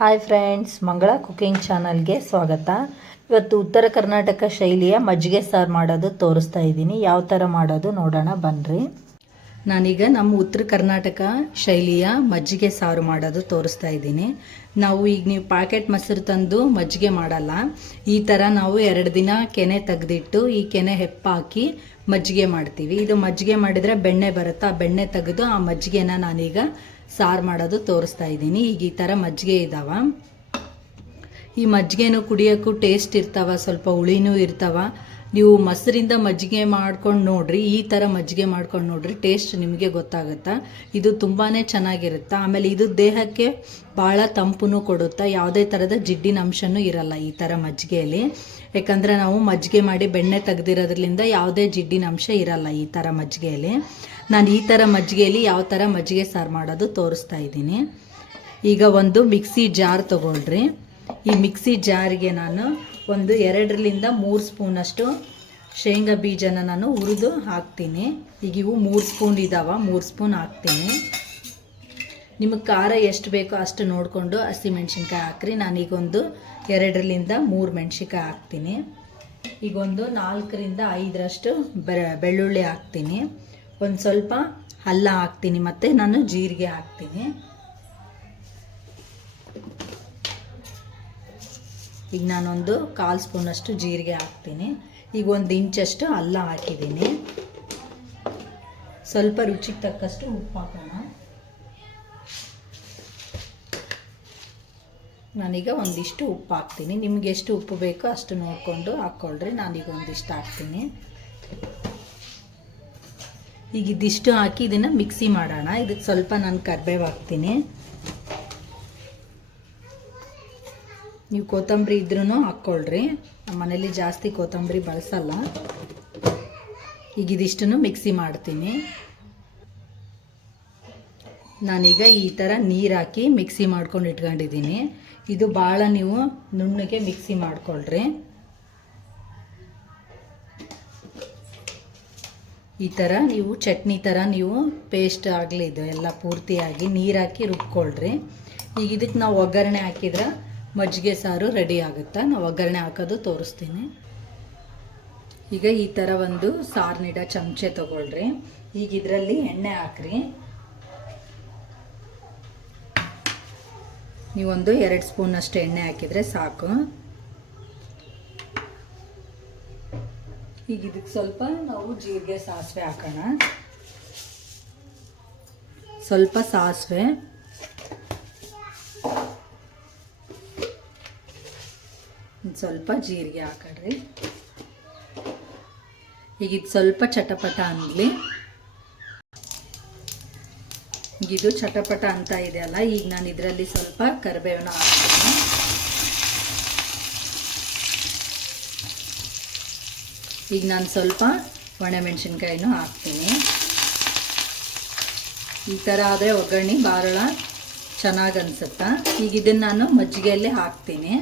Hi friends, ಮಂಗಳ cooking ಚಾನಲ್ಗೆ ಸ್ವಾಗತ. ಇವತ್ತು ಉತ್ತರ ಕರ್ನಾಟಕ ಶೈಲಿಯ ಮಜ್ಜಿಗೆ ಸಾರು ಮಾಡೋದು ತೋರಿಸ್ತಾ ಇದ್ದೀನಿ. ಯಾವ ಥರ ಮಾಡೋದು ನೋಡೋಣ ಬನ್ನಿರಿ. ನಾನೀಗ ನಮ್ಮ ಉತ್ತರ ಕರ್ನಾಟಕ ಶೈಲಿಯ ಮಜ್ಜಿಗೆ ಸಾರು ಮಾಡೋದು ತೋರಿಸ್ತಾ ಇದ್ದೀನಿ. ನೀವು ಪ್ಯಾಕೆಟ್ ಮೊಸರು ತಂದು ಮಜ್ಜಿಗೆ ಮಾಡಲ್ಲ. ಈ ಥರ ನಾವು 2 ದಿನ ಕೆನೆ ತೆಗೆದಿಟ್ಟು ಈ ಕೆನೆ ಹೆಪ್ಪಾಕಿ ಮಜ್ಜಿಗೆ ಮಾಡ್ತೀವಿ. ಇದು ಮಜ್ಜಿಗೆ ಮಾಡಿದರೆ ಬೆಣ್ಣೆ ಬರುತ್ತೆ. ಆ ಬೆಣ್ಣೆ ತೆಗೆದು ಆ ಮಜ್ಜಿಗೆನ ನಾನೀಗ ಸಾರು ಮಾಡೋದು ತೋರಿಸ್ತಾ ಇದ್ದೀನಿ. ಈಗ ಈ ಥರ ಮಜ್ಜಿಗೆ ಇದ್ದಾವ. ಈ ಮಜ್ಜಿಗೆನೂ ಕುಡಿಯೋಕ್ಕೂ ಟೇಸ್ಟ್ ಇರ್ತಾವ, ಸ್ವಲ್ಪ ಹುಳಿನೂ ಇರ್ತಾವ. ನೀವು ಮೊಸರಿಂದ ಮಜ್ಜಿಗೆ ಮಾಡ್ಕೊಂಡು ನೋಡ್ರಿ, ಈ ಥರ ಮಜ್ಜಿಗೆ ಮಾಡ್ಕೊಂಡು ನೋಡ್ರಿ, ಟೇಸ್ಟ್ ನಿಮಗೆ ಗೊತ್ತಾಗುತ್ತೆ. ಇದು ತುಂಬಾ ಚೆನ್ನಾಗಿರುತ್ತೆ. ಆಮೇಲೆ ಇದು ದೇಹಕ್ಕೆ ಭಾಳ ತಂಪು ಕೊಡುತ್ತೆ. ಯಾವುದೇ ಥರದ ಜಿಡ್ಡಿನ ಅಂಶನೂ ಇರಲ್ಲ ಈ ಥರ ಮಜ್ಜಿಗೆಯಲ್ಲಿ. ಯಾಕಂದರೆ ನಾವು ಮಜ್ಜಿಗೆ ಮಾಡಿ ಬೆಣ್ಣೆ ತೆಗೆದಿರೋದ್ರಿಂದ ಯಾವುದೇ ಜಿಡ್ಡಿನ ಅಂಶ ಇರಲ್ಲ ಈ ಥರ ಮಜ್ಜಿಗೆಯಲ್ಲಿ. ನಾನು ಈ ಥರ ಮಜ್ಜಿಗೆಯಲ್ಲಿ ಯಾವ ಥರ ಮಜ್ಜಿಗೆ ಸಾರು ಮಾಡೋದು ತೋರಿಸ್ತಾ ಇದ್ದೀನಿ. ಈಗ ಒಂದು ಮಿಕ್ಸಿ ಜಾರ್ ತೊಗೊಳ್ರಿ. ಈ ಮಿಕ್ಸಿ ಜಾರಿಗೆ ನಾನು ಒಂದು 2ರಿಂದ 3 ಸ್ಪೂನಷ್ಟು ಶೇಂಗಾ ಬೀಜನ ನಾನು ಹುರಿದು ಹಾಕ್ತೀನಿ. ಈಗ ಇವು 3 ಸ್ಪೂನ್ ಇದ್ದಾವೆ, 3 ಸ್ಪೂನ್ ಹಾಕ್ತೀನಿ. ನಿಮಗೆ ಖಾರ ಎಷ್ಟು ಬೇಕೋ ಅಷ್ಟು ನೋಡಿಕೊಂಡು ಹಸಿಮೆಣ್ಸಿನ್ಕಾಯಿ ಹಾಕ್ರಿ. ನಾನೀಗೊಂದು 2ರಿಂದ 3 ಮೆಣಸಿನ್ಕಾಯಿ ಹಾಕ್ತೀನಿ. ಈಗೊಂದು 4ರಿಂದ 5ರಷ್ಟು ಬೆಳ್ಳುಳ್ಳಿ ಹಾಕ್ತೀನಿ. ಒಂದು ಸ್ವಲ್ಪ ಅಲ್ಲ ಹಾಕ್ತೀನಿ, ಮತ್ತು ನಾನು ಜೀರಿಗೆ ಹಾಕ್ತೀನಿ. ಈಗ ನಾನೊಂದು 1/4 ಸ್ಪೂನಷ್ಟು ಜೀರಿಗೆ ಹಾಕ್ತೀನಿ. ಈಗ 1 ಇಂಚಷ್ಟು ಅಲ್ಲ ಹಾಕಿದ್ದೀನಿ. ಸ್ವಲ್ಪ ರುಚಿಗೆ ತಕ್ಕಷ್ಟು ಉಪ್ಪು ಹಾಕೋಣ. ನಾನೀಗ ಒಂದಿಷ್ಟು ಉಪ್ಪು ಹಾಕ್ತೀನಿ. ನಿಮ್ಗೆ ಎಷ್ಟು ಉಪ್ಪು ಬೇಕೋ ಅಷ್ಟು ನೋಡಿಕೊಂಡು ಹಾಕ್ಕೊಳ್ರಿ. ನಾನೀಗ ಒಂದಿಷ್ಟು ಹಾಕ್ತೀನಿ. ಈಗ ಇದಿಷ್ಟು ಹಾಕಿ ಇದನ್ನು ಮಿಕ್ಸಿ ಮಾಡೋಣ. ಇದಕ್ಕೆ ಸ್ವಲ್ಪ ನಾನು ಕರಿಬೇವು ಹಾಕ್ತೀನಿ. ನೀವು ಕೊತ್ತಂಬರಿ ಇದ್ರೂ ಹಾಕ್ಕೊಳ್ರಿ. ನಮ್ಮ ಮನೇಲಿ ಜಾಸ್ತಿ ಕೊತ್ತಂಬರಿ ಬಳಸಲ್ಲ. ಈಗ ಇದಿಷ್ಟನ್ನು ಮಿಕ್ಸಿ ಮಾಡ್ತೀನಿ. ನಾನೀಗ ಈ ಥರ ನೀರು ಹಾಕಿ ಮಿಕ್ಸಿ ಮಾಡ್ಕೊಂಡು ಇಟ್ಕೊಂಡಿದ್ದೀನಿ. ಇದು ಭಾಳ ನೀವು ನುಣ್ಣಗೆ ಮಿಕ್ಸಿ ಮಾಡ್ಕೊಳ್ರಿ. ಈ ಥರ ನೀವು ಚಟ್ನಿ ಥರ ನೀವು ಪೇಸ್ಟ್ ಆಗಲಿ ಇದು ಎಲ್ಲ ಪೂರ್ತಿಯಾಗಿ ನೀರು ಹಾಕಿ ರುಬ್ಕೊಳ್ರಿ. ಈಗ ಇದಕ್ಕೆ ನಾವು ಒಗ್ಗರಣೆ ಹಾಕಿದ್ರೆ ಮಜ್ಜಿಗೆ ಸಾರು ರೆಡಿ ಆಗುತ್ತೆ. ನಾವು ಒಗ್ಗರಣೆ ಹಾಕೋದು ತೋರಿಸ್ತೀನಿ. ಈಗ ಈ ಥರ ಒಂದು ಸಾರಿನಿಡ ಚಮಚೆ ತೊಗೊಳ್ರಿ. ಈಗ ಇದರಲ್ಲಿ ಎಣ್ಣೆ ಹಾಕ್ರಿ. ನೀವೊಂದು 2 ಸ್ಪೂನಷ್ಟು ಎಣ್ಣೆ ಹಾಕಿದರೆ ಸಾಕು. ಈಗ ಇದಕ್ಕೆ ಸ್ವಲ್ಪ ನಾವು ಜೀರಿಗೆ ಸಾಸಿವೆ ಹಾಕೋಣ. ಸ್ವಲ್ಪ ಸಾಸಿವೆ, ಸ್ವಲ್ಪ ಜೀರಿಗೆ ಹಾಕೊಳ್ರಿ. ಈಗ ಇದು ಸ್ವಲ್ಪ ಚಟಪಟ ಅನ್ನಲಿ. ಈಗ ಇದು ಚಟಪಟ ಅಂತ ಇದೆ ಅಲ್ಲ, ಈಗ ನಾನು ಇದರಲ್ಲಿ ಸ್ವಲ್ಪ ಕರಿಬೇವನ್ನ ಹಾಕ್ತೀನಿ. ಈಗ ನಾನು ಸ್ವಲ್ಪ ಒಣಮೆಣಸಿನ್ಕಾಯಿನೂ ಹಾಕ್ತೀನಿ. ಈ ಥರ ಆದರೆ ಒಗ್ಗರಣೆ ಭಾಳ ಚೆನ್ನಾಗಿ ಅನಿಸುತ್ತೆ. ಈಗ ಇದನ್ನು ನಾನು ಮಜ್ಜಿಗೆಯಲ್ಲಿ ಹಾಕ್ತೀನಿ.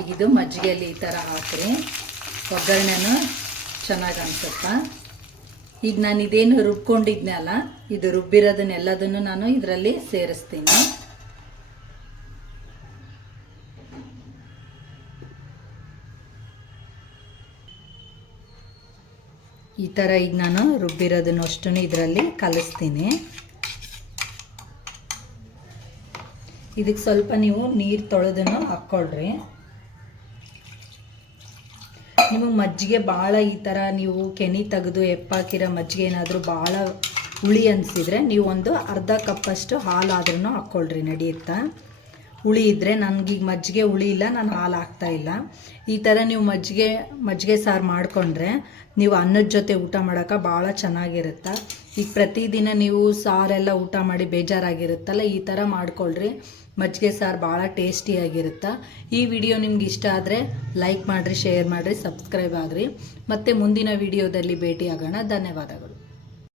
ಈಗ ಇದು ಮಜ್ಜಿಗೆಯಲ್ಲಿ ಈ ಥರ ಹಾಕ್ರಿ, ಒಗ್ಗರಣೆನೂ ಚೆನ್ನಾಗಿ ಅನಿಸುತ್ತೆ. ಈಗ ನಾನು ಇದೇನು ರುಬ್ಕೊಂಡಿದ್ನಲ್ಲ, ಇದು ರುಬ್ಬಿರೋದನ್ನೆಲ್ಲದನ್ನು ನಾನು ಇದರಲ್ಲಿ ಸೇರಿಸ್ತೀನಿ. ಈ ಥರ ಈಗ ನಾನು ರುಬ್ಬಿರೋದನ್ನು ಅಷ್ಟು ಇದರಲ್ಲಿ ಕಲಿಸ್ತೀನಿ. ಇದಕ್ಕೆ ಸ್ವಲ್ಪ ನೀವು ನೀರು ತೊಳೆದನ್ನು ಹಾಕ್ಕೊಳ್ರಿ. ನಿಮಗೆ ಮಜ್ಜಿಗೆ ಭಾಳ ಈ ಥರ ನೀವು ಕೆನೆ ತೆಗೆದು ಹೆಪ್ಪಾಕಿರೋ ಮಜ್ಜಿಗೆ ಏನಾದರೂ ಭಾಳ ಹುಳಿ ಅನಿಸಿದರೆ ನೀವು ಒಂದು ಅರ್ಧ ಕಪ್ಪಷ್ಟು ಹಾಲು ಆದ್ರೂ ಹಾಕ್ಕೊಳ್ರಿ, ನಡೆಯುತ್ತಾ. ಹುಳಿ ಇದ್ದರೆ ನನಗೀಗ ಮಜ್ಜಿಗೆ ಹುಳಿ ಇಲ್ಲ, ನಾನು ಹಾಲು ಹಾಕ್ತಾಯಿಲ್ಲ. ಈ ಥರ ನೀವು ಮಜ್ಜಿಗೆ ಸಾರು ಮಾಡಿಕೊಂಡ್ರೆ ನೀವು ಅನ್ನದ ಜೊತೆ ಊಟ ಮಾಡೋಕೆ ಭಾಳ ಚೆನ್ನಾಗಿರುತ್ತೆ. ಈಗ ಪ್ರತಿದಿನ ನೀವು ಸಾರೆಲ್ಲ ಊಟ ಮಾಡಿ ಬೇಜಾರಾಗಿರುತ್ತಲ್ಲ, ಈ ಥರ ಮಾಡ್ಕೊಳ್ರಿ. ಮಜ್ಜಿಗೆ ಸಾರು ಭಾಳ ಟೇಸ್ಟಿಯಾಗಿರುತ್ತೆ. ಈ ವಿಡಿಯೋ ನಿಮ್ಗೆ ಇಷ್ಟ ಆದರೆ ಲೈಕ್ ಮಾಡಿರಿ, ಶೇರ್ ಮಾಡಿರಿ, ಸಬ್ಸ್ಕ್ರೈಬ್ ಆಗಿರಿ. ಮತ್ತು ಮುಂದಿನ ವಿಡಿಯೋದಲ್ಲಿ ಭೇಟಿಯಾಗೋಣ. ಧನ್ಯವಾದಗಳು.